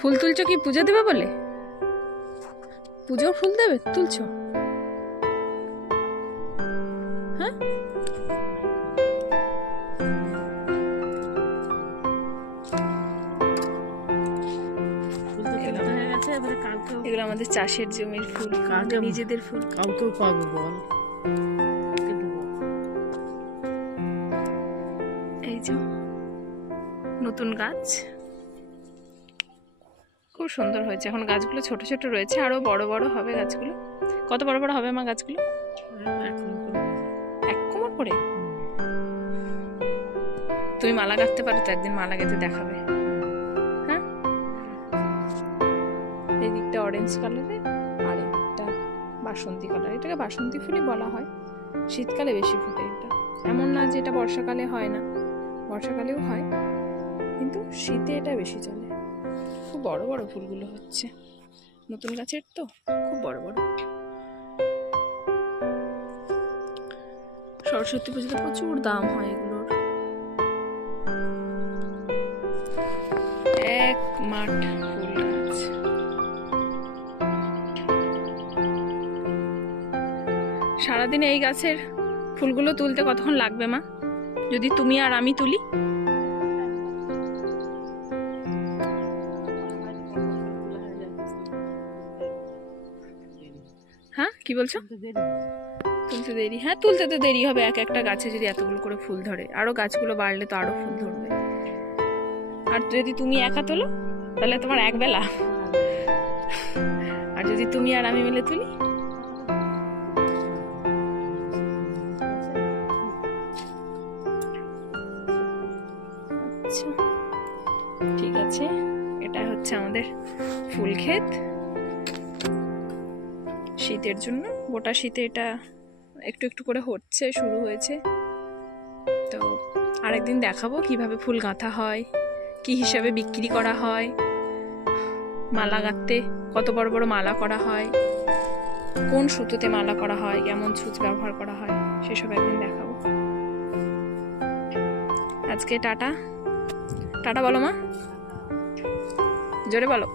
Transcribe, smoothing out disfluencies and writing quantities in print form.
ফুল তুলছো কি পুজো দেবে বলে? পুজো ফুল দেবে তুলছো? হ্যাঁ, এগুলো আমাদের চাষের জমির ফুল, নিজেদের ফুল। কাউকেও পাবো বল। এই যে নতুন গাছ, খুব সুন্দর হয়েছে। এখন গাছগুলো ছোট ছোট রয়েছে, আরো বড় বড় হবে গাছগুলো। কত বড় বড় হবে মা গাছগুলো? 1 কোমর করে। তুমি মালা গাঁথতে পারো তো, একদিন মালা গেঁথে দেখাবে। হ্যাঁ, এই দিকটা অরেঞ্জ কালারের আর এই দিকটা বাসন্তী কালার। এটাকে বাসন্তী ফুলই বলা হয়, শীতকালে বেশি ফোটে। এটা এমন না যে এটা বর্ষাকালে হয় না, বর্ষাকালেও হয়, কিন্তু শীতে এটা বেশি চলে। খুব বড় বড় ফুলগুলো হচ্ছে, নতুন গাছের তো খুব বড় বড়। সরস্বতী পুজোতে প্রচুর দাম হয় এগুলোর। এক মাঠ ফুল গাছ। সারাদিনে এই গাছের ফুলগুলো তুলতে কতক্ষণ লাগবে মা, যদি তুমি আর আমি তুলি? হ্যাঁ, কি বলছো? তুলতে দেরি? হ্যাঁ, তুলতে তো দেরি হবে। একটা গাছে যদি এতগুলো করে ফুল ধরে, আরো গাছগুলো বাড়লে তো আরো ফুল ধরবে। আর যদি তুমি একা তোলো তাহলে তোমার এক বেলা, আর যদি তুমি আর আমি মিলে তুলি। আচ্ছা, ঠিক আছে। এটা হচ্ছে আমাদের ফুল ক্ষেত শীতের জন্য। গোটা শীতে এটা একটু একটু করে হচ্ছে, শুরু হয়েছে। তো আরেকদিন দেখাবো কিভাবে ফুল গাঁথা হয়, কি হিসাবে বিক্রি করা হয়, মালা গাঁথতে কত বড় বড় মালা করা হয়, কোন সুতোতে মালা করা হয়, কেমন ছুঁচ ব্যবহার করা হয়, সেসব একদিন দেখাবো। আজকে টাটা। টাটা বলো মা, জোরে বলো।